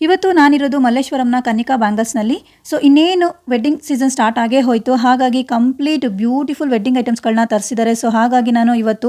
ಇವತ್ತು ನಾನಿರೋದು ಮಲ್ಲೇಶ್ವರಂನ ಕನ್ನಿಕಾ ಬ್ಯಾಂಗಲ್ಸ್ನಲ್ಲಿ. ಸೊ ಇನ್ನೇನು ವೆಡ್ಡಿಂಗ್ ಸೀಸನ್ ಸ್ಟಾರ್ಟ್ ಆಗೇ ಹೋಯಿತು. ಹಾಗಾಗಿ ಕಂಪ್ಲೀಟ್ ಬ್ಯೂಟಿಫುಲ್ ವೆಡ್ಡಿಂಗ್ ಐಟಮ್ಸ್ಗಳನ್ನ ತರಿಸಿದ್ದಾರೆ ಸೊ ಹಾಗಾಗಿ ನಾನು ಇವತ್ತು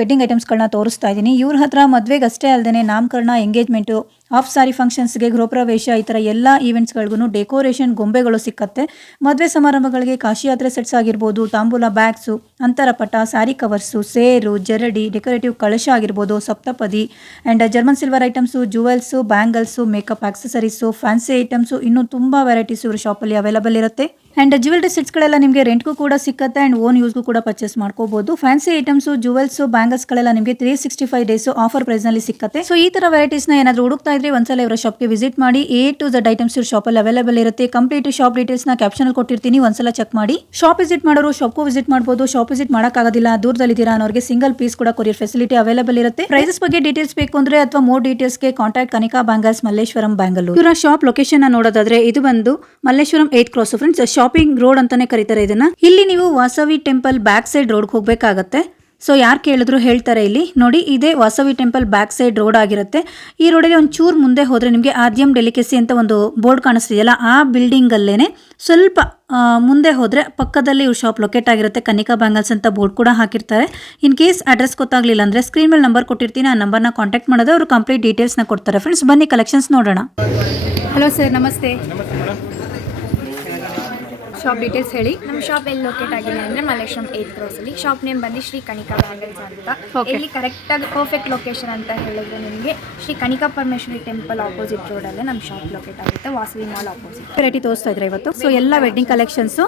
ವೆಡ್ಡಿಂಗ್ ಐಟಮ್ಸ್ಗಳನ್ನ ತೋರಿಸ್ತಾ ಇದ್ದೀನಿ. ಇವ್ರ ಹತ್ರ ಮದುವೆಗಷ್ಟೇ ಅಲ್ಲದೆ ನಾಮಕರಣ ಎಂಗೇಜ್ಮೆಂಟು ಆಫ್ ಸಾರಿ ಫಂಕ್ಷನ್ಸ್ಗೆ, ಗೃಹಪ್ರವೇಶ, ಈ ಥರ ಎಲ್ಲ ಈವೆಂಟ್ಸ್ಗಳಿಗೂ ಡೆಕೋರೇಷನ್ ಗೊಂಬೆಗಳು ಸಿಕ್ಕತ್ತೆ. ಮದುವೆ ಸಮಾರಂಭಗಳಿಗೆ ಕಾಶಿ ಯಾತ್ರೆ ಸೆಟ್ಸ್ ಆಗಿರ್ಬೋದು, ತಾಂಬೂಲ ಬ್ಯಾಗ್ಸು, ಅಂತರಪಟ ಸ್ಯಾರಿ ಕವರ್ಸು, ಸೇರು, ಜರಡಿ, ಡೆಕೋರೇಟಿವ್ ಕಳಶ ಆಗಿರ್ಬೋದು, ಸಪ್ತಪದಿ and German silver items, jewels, bangles, makeup, accessories, fancy items ಇನ್ನೂ ತುಂಬ ವೆರೈಟೀಸ್ ಇವರು ಶಾಪಲ್ಲಿ ಅವೈಲಬಲ್ ಇರುತ್ತೆ. ಆ್ಯಂಡ್ ಜ್ಯುವೆಲ್ರಿ ಸೆಟ್ಸ್ಗಳೆಲ್ಲ ನಿಮಗೆ ರೆಂಟ್ಗೂ ಕೂಡ ಸಿಕ್ಕತ್ತೆ ಆ್ಯಂಡ್ ಓನ್ ಯೂಸ್ಗೂ ಕೂಡ ಪರ್ಚೇಸ್ ಮಾಡ್ಕೋಬಹುದು ಫ್ಯಾನ್ಸಿ ಐಟಮ್ಸು ಜುವೆಲ್ಸು ಬ್ಯಾಂಗಲ್ಸ್ಗಳೆಲ್ಲ ನಿಮಗೆ three sixty five days offer ಪ್ರೈಸ್ನಲ್ಲಿ ಸಿಕ್ಕತ್ತೆ. ಸೊ ಈ ಥರ ವೆರೈಟೀಸ್ನ ಏನಾದರೂ ಹುಡುಕ್ತಾ ಇದ್ರೆ ಒಂದ್ಸಲ ಇವರ ಶಾಪ್ಗೆ ವಿಸಿಟ್ ಮಾಡಿ ಎ ಟು ಝಡ್ ಐಟಮ್ಸ್ ಇವ್ರ ಶಾಪಲ್ಲಿ ಅವೈಲೇಬಲ್ ಇರುತ್ತೆ. ಕಂಪ್ಲೀಟ್ ಶಾಪ್ ಡೀಟೇಲ್ಸ್ನ ಕ್ಯಾಪ್ಷನಲ್ಲಿ ಕೊಟ್ಟಿರ್ತೀನಿ, ಒಂದ್ಸಲ ಚೆಕ್ ಮಾಡಿ. ಶಾಪ್ ವಿಸಿಟ್ ಮಾಡೋರು ಶಾಪ್ಗೂ ವಿಸಿಟ್ ಮಾಡ್ಬೋದು. ಶಾಪ್ ವಿಸಿಟ್ ಮಾಡೋಕ್ಕಾಗೋದಿಲ್ಲ ದೂರದಲ್ಲಿದ್ದೀರಾ ಅನ್ನೋರಿಗೆ ಸಿಂಗಲ್ ಪೀಸ್ ಕೂಡ ಕೊರಿಯರ್ ಫೆಸಿಲಿಟಿ ಅವೈಲೇಬಲ್ ಇರುತ್ತೆ. ಪ್ರೈಸಸ್ ಬಗ್ಗೆ ಡೀಟೇಲ್ಸ್ ಬೇಕು ಅಂದ್ರೆ ಅಥವಾ ಮೋರ್ ಡೀಟೇಲ್ಸ್ಗೆ ಕಾಂಟ್ಯಾಕ್ಟ್ ಕನಿಕಾ ಬ್ಯಾಂಗಲ್ಸ್ ಮಲ್ಲೇಶ್ವರಂ ಬ್ಯಾಂಗಲೂರು ಇವರ ಶಾಪ್ ಲೊಕೇಶನ್ ನೋಡೋದಾದ್ರೆ ಇದು ಬಂದು Malleswaram eighth cross friends shopping road ಅಂತಾನೆ ಕರೀತಾರೆ ಇದನ್ನ. ಇಲ್ಲಿ ನೀವು Vasavi temple back side road ಹೋಗ್ಬೇಕಾಗತ್ತೆ. ಸೊ ಯಾರು ಕೇಳಿದ್ರು ಹೇಳ್ತಾರೆ ಇಲ್ಲಿ. ನೋಡಿ ಇದೇ Vasavi temple back side road ಆಗಿರುತ್ತೆ. ಈ ರೋಡಲ್ಲಿ ಒಂದು ಚೂರು ಮುಂದೆ ಹೋದರೆ ನಿಮಗೆ ಆದ್ಯಂ ಡೆಲಿಕೆಸಿ ಅಂತ ಒಂದು ಬೋರ್ಡ್ ಕಾಣಿಸ್ತಿದೆಯಲ್ಲ ಆ ಬಿಲ್ಡಿಂಗಲ್ಲೇ ಸ್ವಲ್ಪ ಮುಂದೆ ಹೋದರೆ ಪಕ್ಕದಲ್ಲಿ ಇವ್ರ ಶಾಪ್ ಲೊಕೇಟ್ ಆಗಿರುತ್ತೆ. ಕನಿಕಾ ಬ್ಯಾಂಗಲ್ಸ್ ಅಂತ ಬೋರ್ಡ್ ಕೂಡ ಹಾಕಿರ್ತಾರೆ. ಇನ್ ಕೇಸ್ ಅಡ್ರೆಸ್ ಗೊತ್ತಾಗಲಿಲ್ಲ ಅಂದರೆ ಸ್ಕ್ರೀನ್ ಮೇಲೆ ನಂಬರ್ ಕೊಟ್ಟಿರ್ತೀನಿ ಆ ನಂಬರ್ನ ಕಾಂಟ್ಯಾಕ್ಟ್ ಮಾಡೋದು ಅವರು ಕಂಪ್ಲೀಟ್ ಡೀಟೇಲ್ಸ್ನ ಕೊಡ್ತಾರೆ. ಫ್ರೆಂಡ್ಸ್ ಬನ್ನಿ ಕಲೆಕ್ಷನ್ಸ್ ನೋಡೋಣ. Hello sir namaste. Shop details ಹೇಳಿ. ನಮ್ಮ ಶಾಪ್ ಎಲ್ಲಿ ಲೊಕೇಟ್ ಆಗಿದೆ ಅಂದರೆ ಮಲೇಶ್ವರಂ ಏತ್ ಕ್ರಾಸಲ್ಲಿ ಶಾಪ್ ನೇಮ್ ಬಂದು ಶ್ರೀ ಕಣಿಕಾ ಬ್ಯಾಂಗಲ್ಸ್ ಅಂತ. ಇಲ್ಲಿ ಕರೆಕ್ಟಾಗಿ ಪರ್ಫೆಕ್ಟ್ ಲೊಕೇಶನ್ ಅಂತ ಹೇಳಿದ್ರೆ ನಿಮಗೆ ಶ್ರೀ ಕಣಿಕಾ ಪರಮೇಶ್ವರಿ ಟೆಂಪಲ್ ಆಪೋಸಿಟ್ ರೋಡಲ್ಲೇ ನಮ್ಮ ಶಾಪ್ ಲೊಕೇಟ್ ಆಗುತ್ತೆ. ವಾಸವಿ ಮಾಲ್ ಆಪೋಸಿಟ್ ವೆರೈಟಿ ತೋರಿಸ್ತಾ ಇದ್ರೆ ಇವತ್ತು. ಸೊ ಎಲ್ಲ ವೆಡ್ಡಿಂಗ್ ಕಲೆಕ್ಷನ್ಸು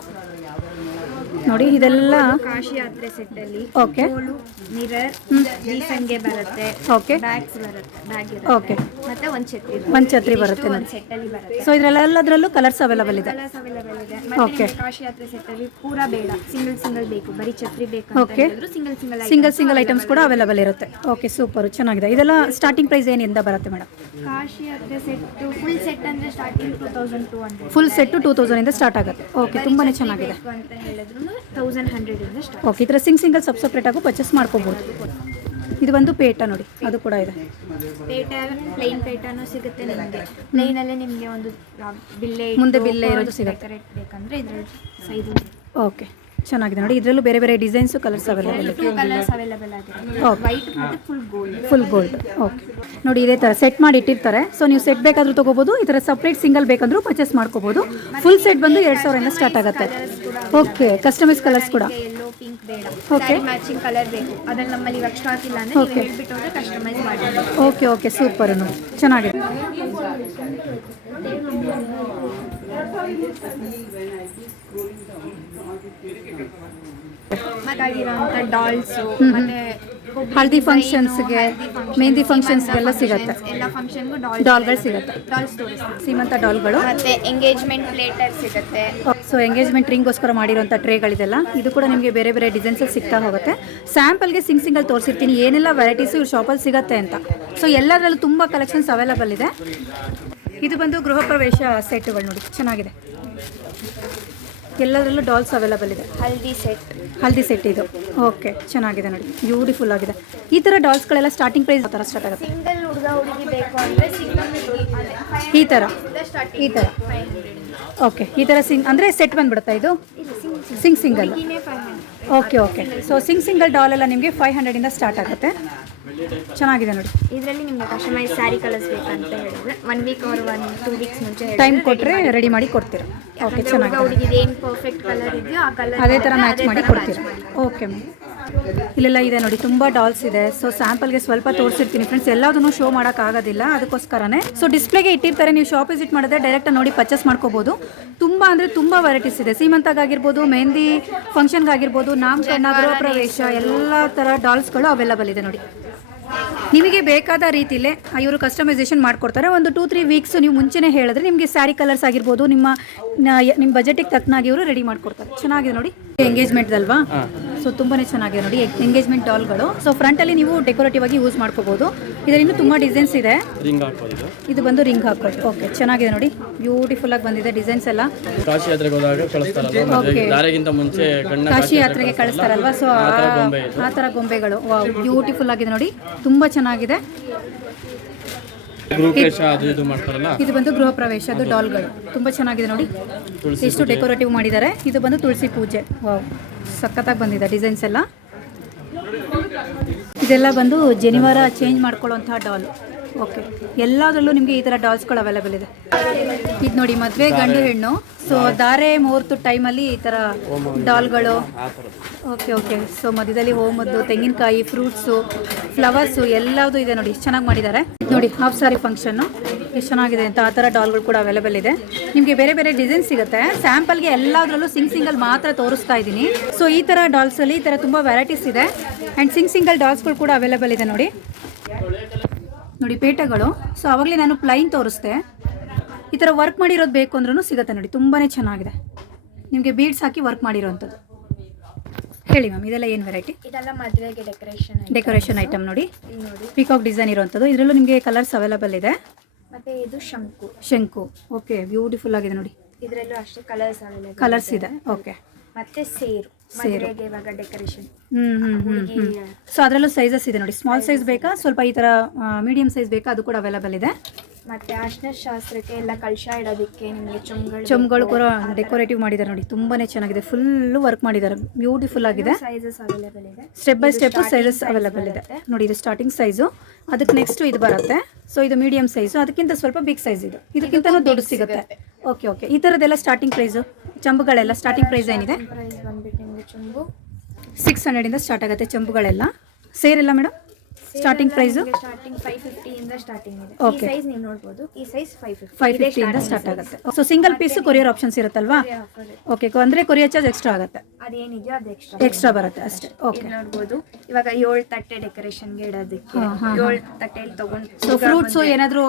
ನೋಡಿ ಇದೆಲ್ಲ ಕಾಶಿ ಯಾತ್ರೆ ಸೆಟ್ ಅಲ್ಲಿ ಕೋಲು ಮಿರರ್ ಬರುತ್ತೆ. ಬ್ಯಾಗ್ಸ್ ಬರುತ್ತೆ. Bag Okay. ಮತ್ತೆ ಒಂದು ಛತ್ರಿ ಒಂದ್ ಛತ್ರಿ ಬರುತ್ತೆ ಒಂದು. ಸೆಟ್ಟಲ್ಲಿ ಬರುತ್ತೆ. ಸೊ ಇದರಲ್ಲೆಲ್ಲದರಲ್ಲೂ ಕಲರ್ಸ್ ಅವೈಲಬಲ್ ಇದೆ. ಕಲರ್ಸ್ ಅವೈಲೇಬಲ್ ಇದೆ. ಮತ್ತೆ ಕಾಶಿ ಯಾತ್ರೆ ಸೆಟ್ಟಲ್ಲಿ ಪೂರಾ ಬೇಡ. ಸಿಂಗಲ್ ಸಿಂಗಲ್ ಬೇಕು. ಬರೀ ಛತ್ರಿ ಬೇಕು ಅಂತ. ಹೇಳಿದ್ರು single single single single items ಕೂಡ ಅವೈಲಬಲ್ ಇರುತ್ತೆ. ಓಕೆ ಸೂಪರ್ ಚೆನ್ನಾಗಿದೆ. ಇದೆಲ್ಲ ಸ್ಟಾರ್ಟಿಂಗ್ ಪ್ರೈಸ್ ಏನಿಂದ ಬರುತ್ತೆ ಮೇಡಮ್ ಕಾಶಿ ಯಾತ್ರೆ ಸೆಟ್ ಫುಲ್ ಸೆಟ್ ಅಂದ್ರೆ starting two thousand two hundred full set two ಇಂದ ಸ್ಟಾರ್ಟ್ ಆಗುತ್ತೆ. ಓಕೆ ತುಂಬಾನೇ ಚೆನ್ನಾಗಿದೆ. ಅಂತ ಹೇಳಿದ್ರು ತೌಸಂಡ್ ಹಂಡ್ರೆಡ್ ಇಂದ ಸ್ಟಾರ್ಟ್ ಓಕೆ ಥರ ಸಿಂಗ್ ಸಿಂಗಲ್ ಸಬ್ ಸಪ್ರೇಟಾಗೂ ಪರ್ಚೇಸ್ ಮಾಡ್ಕೋಬೋದು. ಇದು ಒಂದು ಪೇಟ ನೋಡಿ ಅದು ಕೂಡ ಇದೆ. ಪೇಟ ಪ್ಲೈನ್ ಪೇಟನೂ ಸಿಗುತ್ತೆ ನಿಮಗೆ. ನಿಮಗೆ ಒಂದು ಬಿಲ್ಲೆ ಮುಂದೆ ಬಿಲ್ಲೆ ಇರೋದು ಸಿಗುತ್ತೆ. ಬೇಕಂದ್ರೆ ಇದ್ರ ಸೈಜ್ ಓಕೆ ಚೆನ್ನಾಗಿದೆ ನೋಡಿ. ಇದರಲ್ಲೂ ಬೇರೆ ಬೇರೆ designs colours available. White full gold full gold okay ನೋಡಿ ಇದೇ ಥರ ಸೆಟ್ ಮಾಡಿ ಇಟ್ಟಿರ್ತಾರೆ. ಸೊ ನೀವು ಸೆಟ್ ಬೇಕಾದರೂ ತಗೋಬಹುದು ಈ ತರ ಸಪ್ರೇಟ್ ಸಿಂಗಲ್ ಬೇಕಂದ್ರೂ ಪರ್ಚೇಸ್ ಮಾಡ್ಕೋಬಹುದು ಫುಲ್ ಸೆಟ್ ಬಂದು ಎರಡು ಸಾವಿರ ಸ್ಟಾರ್ಟ್ ಆಗುತ್ತೆ. ಓಕೆ ಕಸ್ಟಮೈಸ್ ಕಲರ್ಸ್ ಕೂಡ. ಪಿಂಕ್ ಬೇಡ. Okay. ಮ್ಯಾಚಿಂಗ್ ಕಲರ್ ಬೇಕು. ಅದ್ರಲ್ಲಿ ನಮ್ಮಲ್ಲಿ ಇವಾಗ ಸ್ಟಾಕ್ ಇಲ್ಲ ಅಂದ್ರೆ ನೀವು. ಹೇಳ್ಬಿಟ್ಟು ಹೋದ್ರೆ ಕಸ್ಟಮೈಸ್ ಮಾಡಿ ಓಕೆ ಓಕೆ ಸೂಪರ್ ನೋಡಿ ಚೆನ್ನಾಗಿದೆ. ಮತ್ತಾಗಿರೋಂಥ ಡಾಲ್ಸು ಮತ್ತೆ ಕೊಬ್ಬರಿ ಹಲ್ದಿ design, ಫಂಕ್ಷನ್ಸ್ಗೆ ಮೆಹಂದಿ ಫಂಕ್ಷನ್ಸ್ಗೆಲ್ಲ ಸಿಗುತ್ತೆ. ಎಲ್ಲ ಫಂಕ್ಷನ್ಗೂ ಡಾಲ್ ಡಾಲ್ಗಳು ಸಿಗುತ್ತೆ. ಡಾಲ್ಸ್ ಸೀಮಂತ ಡಾಲ್ಗಳು ಮತ್ತೆ ಎಂಗೇಜ್ಮೆಂಟ್ ಪ್ಲೇಟರ್ ಸಿಗುತ್ತೆ. ಸೊ ಎಂಗೇಜ್ಮೆಂಟ್ ರಿಂಗ್ಗೋಸ್ಕರ ಮಾಡಿರೋಂಥ ಟ್ರೇಗಳಿದೆಲ್ಲ ಇದು ಕೂಡ ನಿಮಗೆ ಬೇರೆ ಬೇರೆ ಡಿಸೈನ್ಸಲ್ಲಿ ಸಿಗ್ತಾ ಹೋಗುತ್ತೆ. ಸ್ಯಾಂಪಲ್ಗೆ ಸಿಂಗ್ ಸಿಂಗಲ್ ತೋರಿಸಿರ್ತೀನಿ ಏನೆಲ್ಲ ವೆರೈಟೀಸು ಇವ್ರ ಶಾಪಲ್ಲಿ ಸಿಗುತ್ತೆ ಅಂತ. ಸೊ ಎಲ್ಲದರಲ್ಲೂ ತುಂಬ ಕಲೆಕ್ಷನ್ಸ್ ಅವೈಲಬಲ್ ಇದೆ. ಇದು ಬಂದು ಗೃಹ ಪ್ರವೇಶ ಸೆಟ್ಗಳು ನೋಡಿ ಚೆನ್ನಾಗಿದೆ. ಎಲ್ಲದರಲ್ಲೂ ಡಾಲ್ಸ್ ಅವೈಲಬಲ್ ಇದೆ. ಹಲ್ದಿ ಸೆಟ್ ಹಲ್ದಿ ಸೆಟ್ ಇದು. ಓಕೆ ಚೆನ್ನಾಗಿದೆ ನೋಡಿ. ಬ್ಯೂಟಿಫುಲ್ ಆಗಿದೆ. ಈ ಥರ ಡಾಲ್ಸ್ಗಳೆಲ್ಲ ಸ್ಟಾರ್ಟಿಂಗ್ ಪ್ರೈಸ್ ಆ ಥರ ಸ್ಟಾರ್ಟ್ ಆಗುತ್ತೆ? ಸಿಂಗಲ್ ಹುಡುಗ ಹುಡುಗಿ ಬೇಕು ಅಂದ್ರೆ ಸಿಂಗಲ್ ಈ ಥರ ಈ ಥರ ಓಕೆ ಈ ಥರ ಸಿಂಗ್ ಅಂದರೆ ಸೆಟ್ ಬಂದ್ಬಿಡುತ್ತಾ ಇದು? Singh single okay okay so Singh single doll ಎಲ್ಲ ನಿಮಗೆ ಫೈವ್ ಹಂಡ್ರೆಡಿಂದ ಸ್ಟಾರ್ಟ್ ಆಗುತ್ತೆ. ಚೆನ್ನಾಗಿದೆ ನೋಡಿ. ಇದರಲ್ಲಿ ನಿಮಗೆ ಕಸ್ಟಮೈಸ್ ಸ್ಯಾರಿ ಕಲರ್ಸ್ ಬೇಕಂತ ಹೇಳಿದ್ರೆ ಒನ್ ವೀಕ್ ಅವ್ರು ಒನ್ ಟೂ ವೀಕ್ಸ್ ಮುಂಚೆ ಟೈಮ್ ಕೊಟ್ಟರೆ ರೆಡಿ ಮಾಡಿ ಕೊಡ್ತೀರಾ. ಓಕೆ ಚೆನ್ನಾಗಿ ಚೆನ್ನಾಗಿದೆ. ಹುಡುಗಿದು ಏನು ಪರ್ಫೆಕ್ಟ್ ಕಲರ್ ಇದೆಯೋ ಆ ಕಲರ್ ಅದೇ ಥರ ಮ್ಯಾಚ್ ಮಾಡಿ ಕೊಡ್ತೀರಾ. ಓಕೆ ಮ್ಯಾಮ್ ಇಲ್ಲೆಲ್ಲ ಇದೆ ನೋಡಿ, ತುಂಬ ಡಾಲ್ಸ್ ಇದೆ. ಸೊ ಸ್ಯಾಂಪಲ್ಗೆ ಸ್ವಲ್ಪ ತೋರಿಸಿರ್ತೀನಿ ಫ್ರೆಂಡ್ಸ್ ಎಲ್ಲದನ್ನು ಶೋ ಮಾಡೋಕ್ಕಾಗೋದಿಲ್ಲ ಅದಕ್ಕೋಸ್ಕರನೇ. ಸೊ ಡಿಸ್ಪ್ಲೇಗೆ ಇಟ್ಟಿರ್ತಾರೆ, ನೀವು ಶಾಪ್ ವಿಸಿಟ್ ಮಾಡಿದ್ರೆ ಡೈರೆಕ್ಟ್ ನೋಡಿ ಪರ್ಚೇಸ್ ಮಾಡ್ಕೋಬೋದು. ತುಂಬ ಅಂದರೆ ತುಂಬ ವೆರೈಟೀಸ್ ಇದೆ. ಸೀಮಂತಗಾಗಿರ್ಬೋದು ಮೆಹಂದಿ ಫಂಕ್ಷನ್ಗಾಗಿರ್ಬೋದು ನಾಮಕರಣ ಗೃಹ ಪ್ರವೇಶ, ಎಲ್ಲ ಥರ ಡಾಲ್ಸ್ಗಳು ಅವೈಲಬಲ್ ಇದೆ ನೋಡಿ. ನಿಮಗೆ ಬೇಕಾದ ರೀತಿಲೇ ಇವರು ಕಸ್ಟಮೈಸೇಷನ್ ಮಾಡಿಕೊಡ್ತಾರೆ. ಒಂದು ಟೂ ತ್ರೀ ವೀಕ್ಸ್ ನೀವು ಮುಂಚೆನೇ ಹೇಳಿದ್ರೆ ನಿಮಗೆ ಸ್ಯಾರಿ ಕಲರ್ಸ್ ಆಗಿರ್ಬೋದು, ನಿಮ್ಮ ನಿಮ್ಮ ಬಜೆಟಿಗೆ ತಕ್ಕನಾಗಿ ಇವರು ರೆಡಿ ಮಾಡಿಕೊಡ್ತಾರೆ. ಚೆನ್ನಾಗಿದೆ ನೋಡಿ. ಎಂಗೇಜ್ಮೆಂಟ್ ಅಲ್ವಾ? ಸೊ ತುಂಬಾ ಚೆನ್ನಾಗಿದೆ ನೋಡಿ ಎಂಗೇಜ್ಮೆಂಟ್ ಡಾಲ್ಗಳು ಸೊ ಫ್ರಂಟಲ್ಲಿ ನೀವು ಡೆಕೋರೇಟಿವ್ ಆಗಿ ಯೂಸ್ ಮಾಡ್ಕೋಬಹುದು ಇದರಿಂದ ತುಂಬಾ ಡಿಸೈನ್ಸ್ ಇದೆ. ಇದು. ಬಂದು ರಿಂಗ್ ಹಾಕೋದು. ಓಕೆ ಚೆನ್ನಾಗಿದೆ ನೋಡಿ. ಬ್ಯೂಟಿಫುಲ್ ಆಗಿ ಬಂದಿದೆ ಡಿಸೈನ್ಸ್ ಎಲ್ಲ. ಕಾಶಿ ಯಾತ್ರೆಗೆ ಹೋದಾಗ ಮುಂಚೆ ಕಾಶಿ ಯಾತ್ರೆಗೆ ಕಳಿಸ್ತಾರಲ್ವಾ? ಸೊ ಆ ತರ ಗೊಂಬೆಗಳು. ಬ್ಯೂಟಿಫುಲ್ ಆಗಿದೆ ನೋಡಿ. ತುಂಬಾ ಚೆನ್ನಾಗಿದೆ. ಇದು ಬಂದು ಗೃಹ ಅದು ಡಾಲ್ಗಳು. ತುಂಬಾ ಚೆನ್ನಾಗಿದೆ ನೋಡಿ. ಎಷ್ಟು ಡೆಕೋರೇಟಿವ್ ಮಾಡಿದ್ದಾರೆ. ಇದು ಬಂದು ತುಳಸಿ ಪೂಜೆ. ವಾವ್ ಸಖತ್ತಾಗಿ ಬಂದಿದೆ ಡಿಸೈನ್ಸ್ ಎಲ್ಲ. ಇದೆಲ್ಲ ಬಂದು ಜನಿವಾರ ಚೇಂಜ್ ಮಾಡ್ಕೊಳ್ಳುವಂತಹ ಡಾಲ್ ಓಕೆ. ಎಲ್ಲದರಲ್ಲೂ ನಿಮಗೆ ಈ ಥರ ಡಾಲ್ಸ್ಗಳು ಅವೈಲೇಬಲ್ ಇದೆ. ಇದು ನೋಡಿ ಮದುವೆ ಗಂಡು ಹೆಣ್ಣು. ಸೊ ಧಾರೆ ಮುಹೂರ್ತ ಟೈಮಲ್ಲಿ ಈ ಥರ ಡಾಲ್ಗಳು. Okay okay. ಸೊ ಮಧ್ಯದಲ್ಲಿ ಹೋಮದ್ದು ತೆಂಗಿನಕಾಯಿ ಫ್ರೂಟ್ಸು ಫ್ಲವರ್ಸು ಎಲ್ಲದೂ ಇದೆ ನೋಡಿ. ಎಷ್ಟು ಚೆನ್ನಾಗಿ ಮಾಡಿದ್ದಾರೆ. ನೋಡಿ ಹಾಫ್ ಸಾರಿ ಫಂಕ್ಷನ್ನು ಎಷ್ಟು ಚೆನ್ನಾಗಿದೆ ಅಂತ ಆ ಥರ ಡಾಲ್ಗಳು ಕೂಡ ಅವೈಲೇಬಲ್ ಇದೆ. ನಿಮಗೆ ಬೇರೆ ಬೇರೆ ಡಿಸೈನ್ ಸಿಗುತ್ತೆ. ಸ್ಯಾಂಪಲ್ಗೆ ಎಲ್ಲದರಲ್ಲೂ ಸಿಂಗ್ ಸಿಂಗಲ್ ಮಾತ್ರ ತೋರಿಸ್ತಾ ಇದ್ದೀನಿ. ಸೊ ಈ ಥರ ಡಾಲ್ಸಲ್ಲಿ ಈ ಥರ ತುಂಬ ವೆರೈಟೀಸ್ ಇದೆ. ಆ್ಯಂಡ್ ಸಿಂಗ್ ಸಿಂಗಲ್ ಡಾಲ್ಸ್ಗಳು ಕೂಡ ಅವೈಲೇಬಲ್ ಇದೆ ನೋಡಿ. ನೋಡಿ ಪೇಟಗಳು. ಸೊ ಆವಾಗಲೇ ನಾನು ಪ್ಲೈನ್ ತೋರಿಸ್ದೆ. ಈ ಥರ ವರ್ಕ್ ಮಾಡಿರೋದು ಬೇಕು ಅಂದ್ರೂ ಸಿಗುತ್ತೆ ನೋಡಿ ತುಂಬಾ ಚೆನ್ನಾಗಿದೆ. ನಿಮಗೆ ಬೀಡ್ಸ್ ಹಾಕಿ ವರ್ಕ್ ಮಾಡಿರೋವಂಥದ್ದು ಹೇಳಿ ಮ್ಯಾಮ್ ಇದೆಲ್ಲ ಏನು ವೆರೈಟಿ ಇದೆಲ್ಲ ಮದುವೆಗೆ ಡೆಕೋರೇಷನ್ ಡೆಕೋರೇಷನ್ ಐಟಮ್ ನೋಡಿ. ನೋಡಿ. ಪಿಕಾಕ್ ಡಿಸೈನ್ ಇರುವಂಥದ್ದು ಇದರಲ್ಲೂ ನಿಮಗೆ ಕಲರ್ಸ್ ಅವೈಲೇಬಲ್ ಇದೆ. ಮತ್ತೆ ಇದು ಶಂಕು. ಶಂಕು. ಓಕೆ ಬ್ಯೂಟಿಫುಲ್ ಆಗಿದೆ ನೋಡಿ. ಇದರಲ್ಲೂ ಅಷ್ಟೇ ಕಲರ್ಸ್ ಕಲರ್ಸ್ ಇದೆ. ಓಕೆ ಮತ್ತೆ ಸೇರು. ಮದುವೆಗೆ ಇವಾಗ ಡೆಕೋರೇಷನ್ ಹ್ಮ್ ಹ್ಮ್ ಹ್ಮ್ ಹ್ಮ್. ಸೊ ಅದರಲ್ಲೂ ಸೈಜಸ್ ಇದೆ ನೋಡಿ. ಸ್ಮಾಲ್ ಸೈಜ್ ಬೇಕಾ? ಸ್ವಲ್ಪ ಈ ತರ ಮೀಡಿಯಂ ಸೈಜ್ ಬೇಕಾ? ಅದು ಕೂಡ ಅವೈಲಬಲ್ ಇದೆ. ಮತ್ತೆ ಅರ್ಶನ ಶಾಸ್ತ್ರಕ್ಕೆ ಎಲ್ಲ ಕಳಶ ಇಡೋದಕ್ಕೆ ನಿಮಗೆ ಚೊಂಗಳು ಚೊಂಬುಗಳು ಕೂಡ ಡೆಕೋರೇಟಿವ್ ಮಾಡಿದ್ದಾರೆ ನೋಡಿ. ತುಂಬಾನೇ ಚೆನ್ನಾಗಿದೆ. ಫುಲ್ ವರ್ಕ್ ಮಾಡಿದ್ದಾರೆ. ಬ್ಯೂಟಿಫುಲ್ ಆಗಿದೆ. ಸೈಜಸ್ ಅವೈಲೇಬಲ್ ಇದೆ. Step by step sizes available ಇದೆ. ನೋಡಿ ಇದು ಸ್ಟಾರ್ಟಿಂಗ್ ಸೈಜು ಅದಕ್ಕೆ ನೆಕ್ಸ್ಟ್ ಇದು ಬರುತ್ತೆ. ಸೊ ಇದು ಮೀಡಿಯಂ ಸೈಜು ಅದಕ್ಕಿಂತ ಸ್ವಲ್ಪ ಬಿಗ್ ಸೈಜ್ ಇದು. ಇದಕ್ಕಿಂತ ದೊಡ್ಡ ಸಿಗುತ್ತೆ. ಓಕೆ ಓಕೆ ಈ ಥರದ್ದೆಲ್ಲ ಸ್ಟಾರ್ಟಿಂಗ್ ಪ್ರೈಸು ಚಂಬುಗಳೆಲ್ಲ ಸ್ಟಾರ್ಟಿಂಗ್ ಪ್ರೈಸ್ ಏನಿದೆ? ಪ್ರೈಸ್ ಬಂದ್ಬಿಟ್ಟು ನಿಮಗೆ ಚೊಂಬು. ಸಿಕ್ಸ್ ಹಂಡ್ರೆಡಿಂದ ಸ್ಟಾರ್ಟ್ ಆಗುತ್ತೆ ಚಂಬುಗಳೆಲ್ಲ. ಸೇರಿಲ್ಲ madam starting price starting five ಫಿಫ್ಟಿಯಿಂದ starting ಇದೆ ಈ. ಸೈಜ್ ನೀವು ನೋಡ್ಬೋದು. ಈ ಸೈಜ್ ಫೈವ್ ಫಿಫ್ಟಿ ಫೈವ್ ಫಿಫ್ಟಿಯಿಂದ ಸ್ಟಾರ್ಟ್ ಆಗುತ್ತೆ. So single piece courier options ಇರುತ್ತಲ್ವಾ? ಓಕೆ ಅಂದ್ರೆ ಕೊರಿಯರ್ ಚಾರ್ಜ್ ಎಕ್ಸ್ಟ್ರಾ ಆಗುತ್ತೆ. ಅದೇನಿದೆಯೋ ಅದು ಎಕ್ಸ್ಟ್ರಾ ಎಕ್ಸ್ಟ್ರಾ ಬರುತ್ತೆ. ಅಷ್ಟೇ. ಓಕೆ ನೋಡ್ಬೋದು. ಇವಾಗ ಏಳು ತಟ್ಟೆ ಡೆಕೋರೇಷನ್ಗೆ ಇಡೋದಕ್ಕೆ ಹಾ, ಹಾ, ಏಳು ತಟ್ಟೆಯಲ್ಲಿ ತಗೊಂಡು ಸೊ ಫ್ರೂಟ್ಸು ಏನಾದರೂ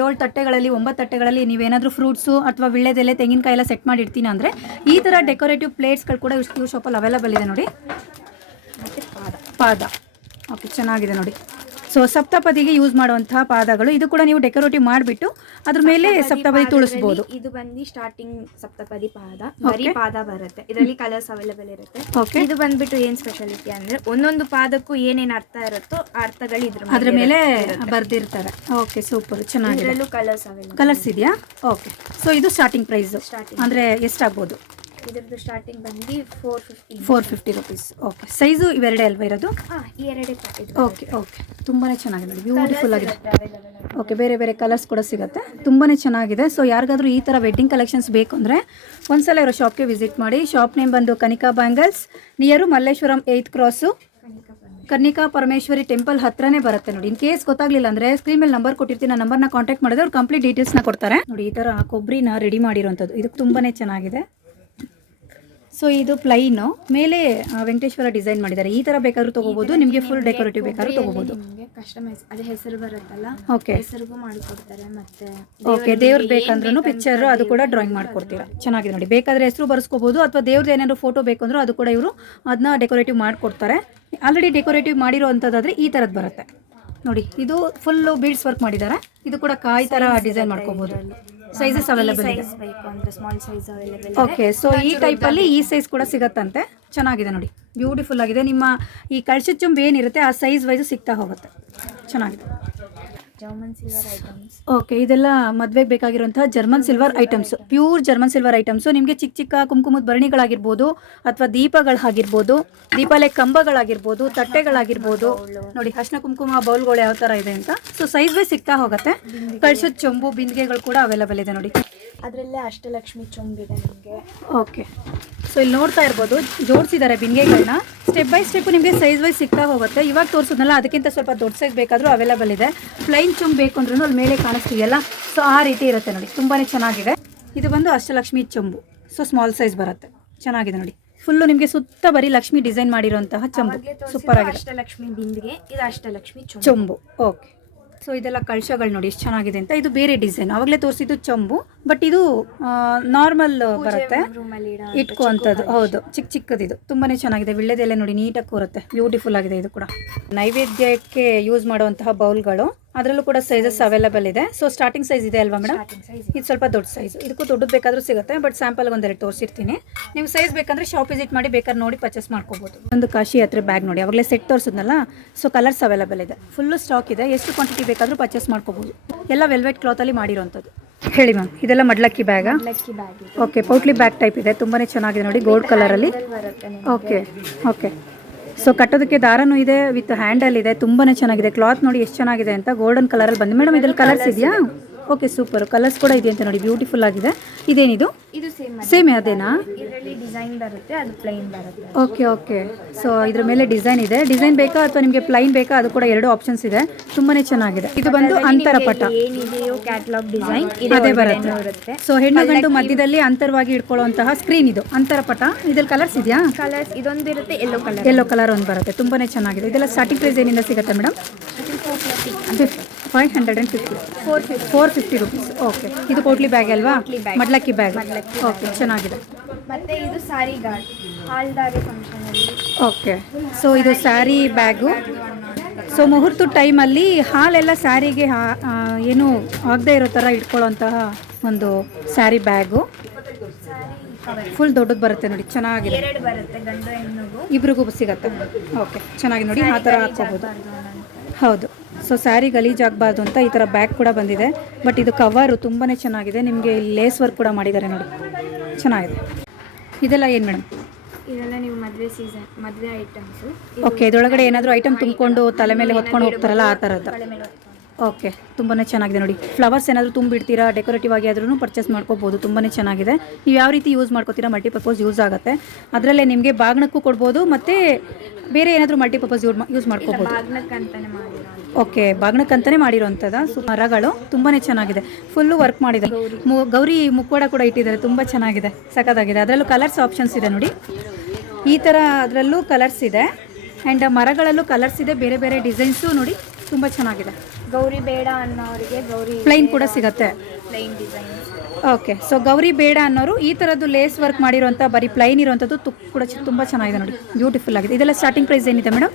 ಏಳು ತಟ್ಟೆಗಳಲ್ಲಿ ಒಂಬತ್ತು ತಟ್ಟೆಗಳಲ್ಲಿ ನೀವೇನಾದರೂ ಫ್ರೂಟ್ಸು ಅಥವಾ ವಿಳ್ಳೆದೆಲೆ ತೆಂಗಿನಕಾಯಿ ಎಲ್ಲ ಸೆಟ್ ಮಾಡಿ ಇಡ್ತೀನಿ ಅಂದ್ರೆ ಈ ತರ ಡೆಕೋರೇಟಿವ್ ಪ್ಲೇಟ್ಸ್ಗಳು ಕೂಡ ಶಾಪ್ ಅಲ್ಲಿ ಅವೈಲೇಬಲ್ ಇದೆ ನೋಡಿ. ಮತ್ತೆ ಪಾದ. ಪಾದ. ಓಕೆ ಚೆನ್ನಾಗಿದೆ ನೋಡಿ. ಸೊ ಸಪ್ತಪದಿಗೆ ಯೂಸ್ ಮಾಡುವಂತಹ ಪಾದಗಳು ಇದು ಕೂಡ ನೀವು ಡೆಕೋರೇಟಿವ್ ಮಾಡಿಬಿಟ್ಟು ಅದ್ರ ಮೇಲೆ ಸಪ್ತಪದಿ ತುಳಿಸಬಹುದು ಇದು ಬಂದು ಸ್ಟಾರ್ಟಿಂಗ್ ಸಪ್ತಪದಿ ಪಾದ ಬರೀ ಪಾದ ಬರುತ್ತೆ. ಇದರಲ್ಲಿ ಕಲರ್ಸ್ ಅವೈಲೇಬಲ್ ಇರುತ್ತೆ. ಇದು ಬಂದ್ಬಿಟ್ಟು ಏನ್ ಸ್ಪೆಷಾಲಿಟಿ ಅಂದ್ರೆ ಒಂದೊಂದು ಪಾದಕ್ಕೂ ಏನೇನ್ ಅರ್ಥ ಇರುತ್ತೋ ಅರ್ಥಗಳು ಇದ್ರ ಅದ್ರ ಮೇಲೆ ಬರ್ದಿರ್ತಾರೆ. ಓಕೆ ಸೂಪರ್ ಚೆನ್ನಾಗಿ ಕಲರ್ಸ್ ಅವೈಲೇಬಲ್ ಕಲರ್ಸ್ ಇದೆಯಾ? ಓಕೆ ಸೊ ಇದು ಸ್ಟಾರ್ಟಿಂಗ್ ಪ್ರೈಸ್ ಅಂದ್ರೆ ಅಂದರೆ ಎಷ್ಟಾಗ್ಬೋದು? ಇದ್ರದ್ದು ಸ್ಟಾರ್ಟಿಂಗ್ ಬಂದು four fifty four fifty rupees okay size ಇವೆರಡೇ ಅಲ್ವಾ ಇರೋದು? ಹಾ ಈ ಎರಡೇ ಓಕೆ ಓಕೆ ತುಂಬಾ ಚೆನ್ನಾಗಿದೆ ನೋಡಿ. ಬ್ಯೂಟಿಫುಲ್ ಆಗಿದೆ. ಓಕೆ ಬೇರೆ ಬೇರೆ ಕಲರ್ಸ್ ಕೂಡ ಸಿಗುತ್ತೆ. ತುಂಬಾ ಚೆನ್ನಾಗಿದೆ. ಸೊ ಯಾರಿಗಾದರೂ ಈ ಥರ ವೆಡ್ಡಿಂಗ್ ಕಲೆಕ್ಷನ್ಸ್ ಬೇಕು ಅಂದರೆ ಒಂದ್ಸಲ ಇರೋ ಶಾಪ್ಗೆ ವಿಸಿಟ್ ಮಾಡಿ. ಶಾಪ್ ನೇಮ್ ಬಂದು Kanika bangles near Malleswaram eighth cross Kannika Parameshwari temple ಹತ್ರನೇ ಬರುತ್ತೆ ನೋಡಿ. ಇನ್ ಕೇಸ್ ಗೊತ್ತಾಗ್ಲಿಲ್ಲ ಅಂದ್ರೆ ಸ್ಕ್ರೀನ್ ಮೇಲೆ ನಂಬರ್ ಕೊಟ್ಟಿರ್ತೀನಿ. ನಂಬರ್ನ ಕಾಂಟ್ಯಾಕ್ಟ್ ಮಾಡಿದ್ರೆ ಅವ್ರು ಕಂಪ್ಲೀಟ್ ಡೀಟೇಲ್ಸ್ನ ಕೊಡ್ತಾರೆ. ನೋಡಿ ಈ ಥರ ಕೊಬ್ಬರಿನ ರೆಡಿ ಮಾಡಿರೋಂಥದ್ದು. ಇದು ತುಂಬಾನೇ ಚೆನ್ನಾಗಿದೆ. ಸೊ ಇದು ಪ್ಲೈನು ಮೇಲೆ ವೆಂಕಟೇಶ್ವರ ಡಿಸೈನ್ ಮಾಡಿದ್ದಾರೆ. ಈ ತರ ಬೇಕಾದ್ರೂ ತಗೋಬಹುದು ನಿಮಗೆ ಫುಲ್ ಡೆಕೋರೇಟಿವ್ ಬೇಕಾದ್ರೂ ತಗೋಬಹುದು ನಿಮಗೆ ಕಸ್ಟಮೈಸ್ ಅದೇ ಹೆಸರು ಬರುತ್ತಲ್ಲ ಓಕೆ ಹೆಸರಿಗೂ ಮಾಡಿಕೊಡ್ತಾರೆ ಮತ್ತೆ ಓಕೆ ದೇವ್ರದ್ದು ಬೇಕಂದ್ರೂ ಪಿಕ್ಚರ್ ಅದು ಕೂಡ ಡ್ರಾಯಿಂಗ್ ಮಾಡ್ಕೊಡ್ತೀರಾ. ಚೆನ್ನಾಗಿದೆ ನೋಡಿ. ಬೇಕಾದ್ರೆ ಹೆಸರು ಬರ್ಸ್ಕೋಬೋದು ಅಥವಾ ದೇವ್ರದ್ದು ಏನಾದ್ರು ಫೋಟೋ ಬೇಕು ಅಂದ್ರೂ ಅದು ಕೂಡ ಇವರು ಅದನ್ನ ಡೆಕೋರೇಟಿವ್ ಮಾಡಿಕೊಡ್ತಾರೆ. ಆಲ್ರೆಡಿ ಡೆಕೋರೇಟಿವ್ ಮಾಡಿರೋ ಅಂತದಾದ್ರೆ ಈ ತರದ್ ಬರುತ್ತೆ. ನೋಡಿ ಇದು ಫುಲ್ ಬೀಡ್ಸ್ ವರ್ಕ್ ಮಾಡಿದ್ದಾರೆ ಇದು ಕೂಡ ಕಾಯಿ ತರ ಡಿಸೈನ್ ಮಾಡ್ಕೋಬಹುದು ಸೈಜಸ್ ಅವೈಲೇಬಲ್ ಇದೆ. ಓಕೆ ಸೊ ಈ ಟೈಪ್ ಅಲ್ಲಿ ಈ ಸೈಜ್ ಕೂಡ ಸಿಗತ್ತಂತೆ. ಚೆನ್ನಾಗಿದೆ ನೋಡಿ. ಬ್ಯೂಟಿಫುಲ್ ಆಗಿದೆ. ನಿಮ್ಮ ಈ ಕಳ್ಸಿದ ಚುಂಬು ಏನಿರುತ್ತೆ ಆ ಸೈಜ್ ವೈಸ್ ಸಿಗ್ತಾ ಹೋಗುತ್ತೆ. ಚೆನ್ನಾಗಿದೆ. ಜರ್ಮನ್ ಸಿಲ್ವರ್ ಐಟಮ್ಸ್ ಓಕೆ ಇದೆಲ್ಲ ಮದ್ವೆಗೆ ಬೇಕಾಗಿರುವಂತಹ German silver items pure German silver items ನಿಮಗೆ ಚಿಕ್ಕ ಚಿಕ್ಕ ಕುಂಕುಮದ ಭರಣಿಗಳಾಗಿರ್ಬೋದು ಅಥವಾ ದೀಪಗಳಾಗಿರ್ಬೋದು ದೀಪಾಲಯ ಕಂಬಗಳಾಗಿರ್ಬೋದು ತಟ್ಟೆಗಳಾಗಿರ್ಬೋದು. ನೋಡಿ ಅರ್ಶಿನ ಕುಂಕುಮ ಬೌಲ್ಗಳು ಯಾವ ಥರ ಇದೆ ಅಂತ. ಸೊ ಸೈಜ್ ವೈಸ್ ಸಿಗ್ತಾ ಹೋಗುತ್ತೆ. ಕಳ್ಸದ ಚೊಂಬು ಬಿಂದಿಗೆಗಳು ಕೂಡ ಅವೈಲಬಲ್ ಇದೆ ನೋಡಿ. ಅದರಲ್ಲೇ ಅಷ್ಟಲಕ್ಷ್ಮಿ ಚೊಂಬಿದೆ ನಿಮಗೆ. ಓಕೆ ಸೊ ಇಲ್ಲಿ ನೋಡ್ತಾ ಇರ್ಬೋದು ಜೋಡಿಸಿದ್ದಾರೆ ಬಿಂದಿಗೆಗಳನ್ನ ಸ್ಟೆಪ್ ಬೈ ಸ್ಟೆಪ್ ನಿಮಗೆ ಸೈಜ್ ವೈಸ್ ಸಿಗ್ತಾ ಹೋಗುತ್ತೆ. ಇವಾಗ ತೋರಿಸೋದಲ್ಲ ಅದಕ್ಕಿಂತ ಸ್ವಲ್ಪ ದೊಡ್ಡ ಸೈಜ್ ಬೇಕಾದರೂ ಅವೈಲೇಬಲ್ ಇದೆ. ಪ್ಲೈನ್ ಚುಂಬ್ ಬೇಕು ಅಂದ್ರೂ ಅಲ್ಲಿ ಮೇಲೆ ಕಾಣಿಸ್ತೀಯಲ್ಲ ಸೊ ಆ ರೀತಿ ಇರುತ್ತೆ ನೋಡಿ. ತುಂಬಾ ಚೆನ್ನಾಗಿದೆ. ಇದು ಬಂದು ಅಷ್ಟಲಕ್ಷ್ಮಿ ಚೊಂಬು. ಸೊ ಸ್ಮಾಲ್ ಸೈಜ್ ಬರುತ್ತೆ. ಚೆನ್ನಾಗಿದೆ ನೋಡಿ. ಫುಲ್ಲು ನಿಮಗೆ ಸುತ್ತ ಬರೀ ಲಕ್ಷ್ಮಿ ಡಿಸೈನ್ ಮಾಡಿರುವಂತಹ ಚೊಂಬು. ಸೂಪರ್ ಆಗಿದೆ. ಅಷ್ಟಲಕ್ಷ್ಮಿ ಬಿಂದಿಗೆ ಇದು ಅಷ್ಟಲಕ್ಷ್ಮಿ ಚೊಂಬು. ಚೊಂಬು. ಓಕೆ ಸೊ ಇದೆಲ್ಲ ಕಳಶಗಳು ನೋಡಿ ಎಷ್ಟು ಚೆನ್ನಾಗಿದೆ ಅಂತ. ಇದು ಬೇರೆ ಡಿಸೈನ್ ಅವಾಗಲೇ ತೋರಿಸಿದ್ದು ಚಂಬು ಬಟ್ ಇದು ನಾರ್ಮಲ್ ಬರುತ್ತೆ. ಇಟ್ಕೋಂಥದ್ದು ಹೌದು ಚಿಕ್ಕ ಚಿಕ್ಕದಿದು. ತುಂಬಾನೇ ಚೆನ್ನಾಗಿದೆ ವಿಳ್ಳೆದೆಲೆ ನೋಡಿ ನೀಟಾಗಿ ಕೂರುತ್ತೆ. ಬ್ಯೂಟಿಫುಲ್ ಆಗಿದೆ ಇದು ಕೂಡ. ನೈವೇದ್ಯಕ್ಕೆ ಯೂಸ್ ಮಾಡುವಂತಹ ಬೌಲ್ಗಳು. ಅದರಲ್ಲೂ ಕೂಡ ಸೈಜಸ್ ಅವೈಲೇಬಲ್ ಇದೆ. ಸೊ ಸ್ಟಾರ್ಟಿಂಗ್ ಸೈಜ್ ಇದೆ ಅಲ್ವಾ ಮೇಡಮ್ ಇದು. ಸ್ವಲ್ಪ ದೊಡ್ಡ ಸೈಜ್ ಇದಕ್ಕೂ ದೊಡ್ಡದು ಬೇಕಾದರೂ ಸಿಗುತ್ತೆ ಬಟ್ ಸ್ಯಾಂಪಲ್ ಒಂದೆರಡು ತೋರಿಸಿರ್ತೀನಿ. ನೀವು ಸೈಜ್ ಬೇಕಂದ್ರೆ ಶಾಪ್ ವಿಸಿಟ್ ಮಾಡಿ ಬೇಕಾದ್ರೆ ನೋಡಿ ಪರ್ಚೇಸ್ ಮಾಡ್ಕೋಬೋದು. ಒಂದು ಕಾಶಿ ಹತ್ರ ಬ್ಯಾಗ್ ನೋಡಿ ಅವಾಗಲೇ ಸೆಟ್ ತೋರಿಸಿದ್ನಲ್ಲ? ಸೊ ಕಲರ್ಸ್ ಅವೈಲೇಬಲ್ ಇದೆ. ಫುಲ್ಲು ಸ್ಟಾಕ್ ಇದೆ. ಎಷ್ಟು ಕ್ವಾಂಟಿಟಿ ಬೇಕಾದರೂ ಪರ್ಚೇಸ್ ಮಾಡ್ಕೋಬೋದು. ಎಲ್ಲ ವೆಲ್ವೆಟ್ ಕ್ಲಾತಲ್ಲಿ ಮಾಡಿರೋಂಥದ್ದು. ಹೇಳಿ ಮ್ಯಾಮ್ ಇದೆಲ್ಲ ಮಡ್ಲಕ್ಕಿ ಬ್ಯಾಗಾ ಓಕೆ ಪೌಟ್ಲಿ ಬ್ಯಾಗ್ ಟೈಪ್ ಇದೆ. ತುಂಬಾನೇ ಚೆನ್ನಾಗಿದೆ ನೋಡಿ ಗೋಲ್ಡ್ ಕಲರಲ್ಲಿ ಓಕೆ ಓಕೆ ಸೊ ಕಟ್ಟೋದಕ್ಕೆ ದಾರನೂ ಇದೆ ವಿತ್ ಹ್ಯಾಂಡಲ್ ಇದೆ ತುಂಬಾನೇ ಚೆನ್ನಾಗಿದೆ. ಕ್ಲಾತ್ ನೋಡಿ ಎಷ್ಟು ಚೆನ್ನಾಗಿದೆ ಅಂತ ಗೋಲ್ಡನ್ ಕಲರ್ ಅಲ್ಲಿ ಬಂದು ಮೇಡಮ್ ಇದ್ರಲ್ಲಿ ಕಲರ್ಸ್ ಇದೆಯಾ? ಓಕೆ ಸೂಪರ್ ಕಲರ್ಸ್ ಕೂಡ ಇದೆ ಅಂತ ನೋಡಿ ಬ್ಯೂಟಿಫುಲ್ ಆಗಿದೆ. ಇದೇನಿದು? ಇದು ಸೇಮ್ ಸೇಮ್ ಅದೇನಾ? ಇದರಲ್ಲಿ ಡಿಸೈನ್ ಬರುತ್ತೆ ಅದು ಪ್ಲೈನ್ ಬರುತ್ತೆ. ಓಕೆ ಓಕೆ ಸೊ ಇದ್ರ ಮೇಲೆ ಡಿಸೈನ್ ಇದೆ. ಡಿಸೈನ್ ಬೇಕಾ ಅಥವಾ ನಿಮಗೆ ಪ್ಲೈನ್ ಬೇಕಾ? ಅದು ಕೂಡ ಎರಡು ಆಪ್ಷನ್ಸ್ ಇದೆ. ತುಂಬಾನೇ ಚೆನ್ನಾಗಿದೆ. ಇದು ಬಂದು ಅಂತರ ಪಟ. ಏನಿದೆಯೋ ಕ್ಯಾಟ್ಲಾಗ್ ಡಿಸೈನ್ ಅದೇ ಬರುತ್ತೆ. ಸೊ ಹೆಣ್ಣು ಗಂಡು ಮಧ್ಯದಲ್ಲಿ ಅಂತರವಾಗಿ ಇಟ್ಕೊಳ್ಳುವಂತಹ ಸ್ಕ್ರೀನ್ ಇದು. ಅಂತರ ಪಟ. ಇದ್ರಲ್ಲಿ ಕಲರ್ಸ್ ಇದೆಯಾ? ಕಲರ್ಸ್ ಇದೊಂದು ಇರುತ್ತೆ ಎಲ್ಲೋ ಕಲರ್ ಎಲ್ಲೋ ಕಲರ್ ಒಂದು ಬರುತ್ತೆ. ತುಂಬಾನೇ ಚೆನ್ನಾಗಿದೆ. ಇದೆಲ್ಲ ಸ್ಟಾರ್ಟಿಂಗ್ ಪ್ರೈಸ್ ಏನಿಂದ ಸಿಗುತ್ತೆ madam five hundred and fifty four fifty four fifty rupees okay ಇದು ಕೋಟ್ಲಿ ಬ್ಯಾಗ್ ಅಲ್ವಾ. ಮಡ್ಲಕ್ಕಿ ಬ್ಯಾಗ್ ಓಕೆ ಚೆನ್ನಾಗಿದೆ. ಮತ್ತೆ ಇದು ಸಾರಿ ಗಾರ್ಡ್ ಹಾಲ್ದಾರಿ ಫಂಕ್ಷನ್ ಓಕೆ ಸೊ ಇದು ಸ್ಯಾರಿ ಬ್ಯಾಗು ಸೊ ಮುಹೂರ್ತ ಟೈಮಲ್ಲಿ ಹಾಲೆಲ್ಲ ಸ್ಯಾರಿಗೆ ಏನು ಆಗದೆ ಇರೋ ಥರ ಇಟ್ಕೊಳ್ಳೋಂತಹ ಒಂದು ಸ್ಯಾರಿ ಬ್ಯಾಗು ಫುಲ್ ದೊಡ್ಡದು ಬರುತ್ತೆ ನೋಡಿ ಚೆನ್ನಾಗಿದೆ. ಇಬ್ರಿಗೂ ಸಿಗತ್ತೆ. ಓಕೆ ಚೆನ್ನಾಗಿ ನೋಡಿ ಆ ಥರ ಹಾಕ್ಕೋಬೋದು. ಹೌದು. ಸೊ ಸ್ಯಾರಿ ಗಲೀಜಾಗಬಾರ್ದು ಅಂತ ಈ ಥರ ಬ್ಯಾಗ್ ಕೂಡ ಬಂದಿದೆ. ಬಟ್ ಇದು ಕವರು ತುಂಬಾ ಚೆನ್ನಾಗಿದೆ. ನಿಮಗೆ ಇಲ್ಲಿ ಲೇಸ್ ವರ್ಕ್ ಕೂಡ ಮಾಡಿದ್ದಾರೆ ನೋಡಿ. ಚೆನ್ನಾಗಿದೆ. ಇದೆಲ್ಲ ಏನು ಮೇಡಮ್ ಇದೆಲ್ಲ ನೀವು ಮದುವೆ ಸೀಸನ್ ಮದುವೆ ಐಟಮ್ಸು ಓಕೆ ಇದರೊಳಗಡೆ ಏನಾದರೂ ಐಟಮ್ ತುಂಬಿಕೊಂಡು ತಲೆ ಮೇಲೆ ಹೊತ್ಕೊಂಡು ಹೋಗ್ತಾರಲ್ಲ ಆ ಥರದ್ದು. ಓಕೆ ತುಂಬಾ ಚೆನ್ನಾಗಿದೆ ನೋಡಿ. ಫ್ಲವರ್ಸ್ ಏನಾದರೂ ತುಂಬಿಡ್ತೀರಾ? ಡೆಕೋರೇಟಿವ್ ಆಗಿ ಆದ್ರೂ ಪರ್ಚೇಸ್ ಮಾಡ್ಕೋಬೋದು. ತುಂಬಾ ಚೆನ್ನಾಗಿದೆ. ನೀವು ಯಾವ ರೀತಿ ಯೂಸ್ ಮಾಡ್ಕೋತೀರಾ? ಮಲ್ಟಿಪರ್ಪಸ್ ಯೂಸ್ ಆಗುತ್ತೆ. ಅದರಲ್ಲೇ ನಿಮಗೆ ಬಾಗ್ನಕ್ಕೂ ಕೊಡ್ಬೋದು ಮತ್ತು ಬೇರೆ ಏನಾದರೂ ಮಲ್ಟಿಪರ್ಪಸ್ ಯೂಸ್ ಯೂಸ್ ಮಾಡ್ಕೋಬೋದು. ಓಕೆ ಬಾಗ್ನಕ್ಕಂತಾನೆ ಮಾಡಿರೋಂಥದ್ದು ಸೊ ಮರಗಳು ತುಂಬಾ ಚೆನ್ನಾಗಿದೆ. ಫುಲ್ಲು ವರ್ಕ್ ಮಾಡಿದೆ. ಮು ಗೌರಿ ಮುಕ್ಕೋಡ ಕೂಡ ಇಟ್ಟಿದ್ದಾರೆ. ತುಂಬ ಚೆನ್ನಾಗಿದೆ. ಸಖತ್ತಾಗಿದೆ. ಅದರಲ್ಲೂ ಕಲರ್ಸ್ ಆಪ್ಷನ್ಸ್ ಇದೆ ನೋಡಿ. ಈ ಥರ ಅದರಲ್ಲೂ ಕಲರ್ಸ್ ಇದೆ. ಆ್ಯಂಡ್ ಮರಗಳಲ್ಲೂ ಕಲರ್ಸ್ ಇದೆ. ಬೇರೆ ಬೇರೆ ಡಿಸೈನ್ಸು ನೋಡಿ. ತುಂಬ ಚೆನ್ನಾಗಿದೆ. ಗೌರಿ ಬೇಡ ಅನ್ನೋರಿಗೆ ಗೌರಿ ಪ್ಲೈನ್ ಕೂಡ ಸಿಗತ್ತೆ. Plain design okay so Gauri ಬೇಡ ಅನ್ನೋರು ಈ ಥರದ್ದು ಲೇಸ್ ವರ್ಕ್ ಮಾಡಿರೋಂಥ ಬರೀ ಪ್ಲೈನ್ ಇರುವಂಥದ್ದು ಕೂಡ ತುಂಬ ಚೆನ್ನಾಗಿದೆ ನೋಡಿ. ಬ್ಯೂಟಿಫುಲ್ ಆಗಿದೆ. ಇದೆಲ್ಲ ಸ್ಟಾರ್ಟಿಂಗ್ ಪ್ರೈಸ್ ಏನಿದೆ ಮೇಡಮ್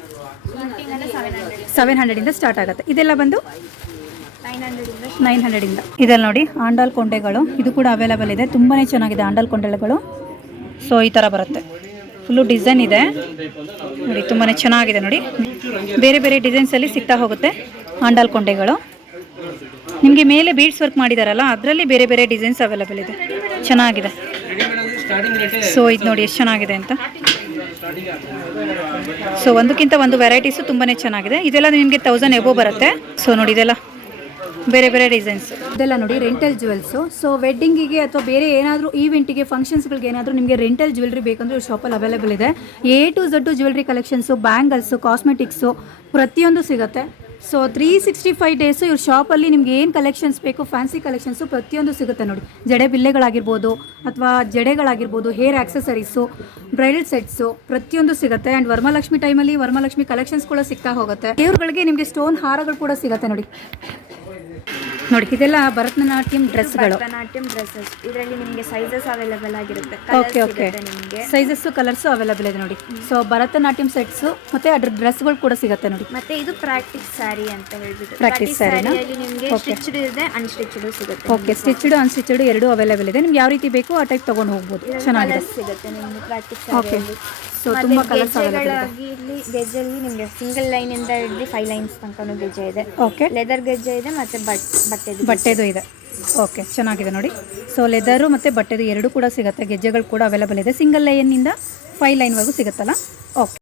ಸೆವೆನ್ ಹಂಡ್ರೆಡ್ ಸೆವೆನ್ ಹಂಡ್ರೆಡಿಂದ ಸ್ಟಾರ್ಟ್ ಆಗುತ್ತೆ. ಇದೆಲ್ಲ ಬಂದು ನೈನ್ ಹಂಡ್ರೆಡಿಂದ ಇದೆಲ್ಲ ನೋಡಿ, ಆಂಡಾಲ್ ಕೊಂಡೆಗಳು. ಇದು ಕೂಡ ಅವೈಲೇಬಲ್ ಇದೆ. ತುಂಬಾ ಚೆನ್ನಾಗಿದೆ ಆಂಡಾಲ್ ಕೊಂಡೆಗಳು. ಸೊ ಈ ಥರ ಬರುತ್ತೆ. ಫುಲ್ಲು ಡಿಸೈನ್ ಇದೆ. ನೋಡಿ ತುಂಬಾ ಚೆನ್ನಾಗಿದೆ ನೋಡಿ. ಬೇರೆ ಬೇರೆ ಡಿಸೈನ್ಸಲ್ಲಿ ಸಿಗ್ತಾ ಹೋಗುತ್ತೆ ಆಂಡಾಲ್ ಕೊಂಡೆಗಳು. ನಿಮಗೆ ಮೇಲೆ ಬೀಡ್ಸ್ ವರ್ಕ್ ಮಾಡಿದಾರಲ್ಲ, ಅದರಲ್ಲಿ ಬೇರೆ ಬೇರೆ ಡಿಸೈನ್ಸ್ ಅವೈಲೇಬಲ್ ಇದೆ. ಚೆನ್ನಾಗಿದೆ. ಸೊ ಇದು ನೋಡಿ, ಎಷ್ಟು ಚೆನ್ನಾಗಿದೆ ಅಂತ. ಸೊ ಒಂದಕ್ಕಿಂತ ಒಂದು ವೆರೈಟೀಸು ತುಂಬಾ ಚೆನ್ನಾಗಿದೆ. ಇದೆಲ್ಲ ನಿಮಗೆ ತೌಸಂಡ್ ಎಬೋ ಬರುತ್ತೆ. ಸೊ ನೋಡಿ ಇದೆಲ್ಲ. ಬೇರೆ ಬೇರೆ ಡಿಸೈನ್ಸ್ ಇದೆಲ್ಲ ನೋಡಿ ರೆಂಟಲ್ ಜುವೆಲ್ಸು ಸೊ ವೆಡ್ಡಿಂಗಿಗೆ ಅಥವಾ ಬೇರೆ ಏನಾದರೂ ಈವೆಂಟಿಗೆ ಫಂಕ್ಷನ್ಸ್ಗಳಿಗೆ ಏನಾದರೂ ನಿಮಗೆ ರೆಂಟಲ್ ಜ್ಯುವೆಲ್ರಿ ಬೇಕಂದ್ರೆ ಶಾಪಲ್ಲಿ ಅವೈಲೇಬಲ್ ಇದೆ. A to Z jewellery collections bangles cosmetics ಪ್ರತಿಯೊಂದು ಸಿಗುತ್ತೆ. So three sixty five days ಇವ್ರ ಶಾಪಲ್ಲಿ ನಿಮ್ಗೆ ಏನು ಕಲೆಕ್ಷನ್ಸ್ ಬೇಕು ಫ್ಯಾನ್ಸಿ ಕಲೆಕ್ಷನ್ಸು ಪ್ರತಿಯೊಂದು ಸಿಗುತ್ತೆ ನೋಡಿ. ಜಡೆ ಬಿಲ್ಲೆಗಳಾಗಿರ್ಬೋದು ಅಥವಾ ಜಡೆಗಳಾಗಿರ್ಬೋದು ಹೇರ್ ಆಕ್ಸೆಸರೀಸು ಬ್ರೈಡಲ್ ಸೆಟ್ಸು ಪ್ರತಿಯೊಂದು ಸಿಗುತ್ತೆ. ಆ್ಯಂಡ್ ವರಮಲಕ್ಷ್ಮಿ ಟೈಮಲ್ಲಿ ವರಮಲಕ್ಷ್ಮಿ ಕಲೆಕ್ಷನ್ಸ್ ಕೂಡ ಸಿಗ್ತಾ ಹೋಗುತ್ತೆ. ದೇವ್ರುಗಳಿಗೆ ನಿಮಗೆ ಸ್ಟೋನ್ ಹಾರಗಳು ಕೂಡ ಸಿಗುತ್ತೆ ನೋಡಿ. ನೋಡಿ ಇದೆಲ್ಲ ಭರತನಾಟ್ಯಂ ಡ್ರೆಸ್ಗಳು ಭರತನಾಟ್ಯಂ ಡ್ರೆಸ್ಸಸ್ ಇದರಲ್ಲಿ ನಿಮಗೆ ಸೈಜಸ್ ಅವೈಲೇಬಲ್ ಆಗಿರುತ್ತೆ ಓಕೆ ಓಕೆ ನಿಮಗೆ. ಸೈಜಸ್ಸು ಕಲರ್ಸು ಅವೈಲೇಬಲ್ ಇದೆ ನೋಡಿ. ಸೊ ಭರತನಾಟ್ಯಂ ಸೆಟ್ಸು ಮತ್ತೆ ಅದ್ರ ಡ್ರೆಸ್ಗಳು ಕೂಡ ಸಿಗುತ್ತೆ ನೋಡಿ. ಮತ್ತೆ ಇದು ಪ್ರಾಕ್ಟೀಸ್ ಸ್ಯಾರಿ ಅಂತ ಹೇಳ್ಬಿಟ್ಟು. ಪ್ರಾಕ್ಟೀಸ್ ಸ್ಯಾರಿ ಸ್ಯಾರಿಯಲ್ಲಿ ನಿಮಗೆ ಸ್ಟಿಚ್ಡ್ ಇದೆ ಅನ್ಸ್ಟಿಚ್ಡ್ ಸಿಗುತ್ತೆ ಓಕೆ ಸ್ಟಿಚ್ಡ್ ಅನ್ಸ್ಟಿಚ್ಡ್ ಎರಡೂ ಅವೈಲೇಬಲ್ ಇದೆ. ನಿಮ್ಗೆ ಯಾವ ರೀತಿ ಬೇಕು ಆ ಟೈಪ್ ತಗೊಂಡು ಹೋಗ್ಬೋದು. ಚೆನ್ನಾಗಿದೆ. ಸಿಗುತ್ತೆ ನಿಮಗೆ ಪ್ರಾಕ್ಟೀಸ್ ಓಕೆ ಸೊ ತುಂಬ ಕಲರ್ಸ್ ಇಲ್ಲಿ ಗೆಜ್ಜೆಯಲ್ಲಿ ನಿಮಗೆ ಸಿಂಗಲ್ ಲೈನ್ ಇಂದ ಹಿಡಿದು ಫೈವ್ ಲೈನ್ಸ್ ತನಕನೂ ಗೆಜ್ಜೆ ಇದೆ. ಓಕೆ ಲೆದರ್ ಗೆಜ್ಜೆ ಇದೆ ಮತ್ತೆ ಬಟ್ ಬಟ್ಟೆದು ಬಟ್ಟೆದು ಇದೆ. ಓಕೆ ಚೆನ್ನಾಗಿದೆ ನೋಡಿ. ಸೊ ಲೆದರು ಮತ್ತು ಬಟ್ಟೆದು ಎರಡು ಕೂಡ ಸಿಗುತ್ತೆ. ಗೆಜ್ಜೆಗಳು ಕೂಡ ಅವೈಲೇಬಲ್ ಇದೆ. ಸಿಂಗಲ್ ಲೈನಿಂದ ಫೈವ್ ಲೈನ್ವರೆಗೂ ಸಿಗುತ್ತಲ್ಲ? ಓಕೆ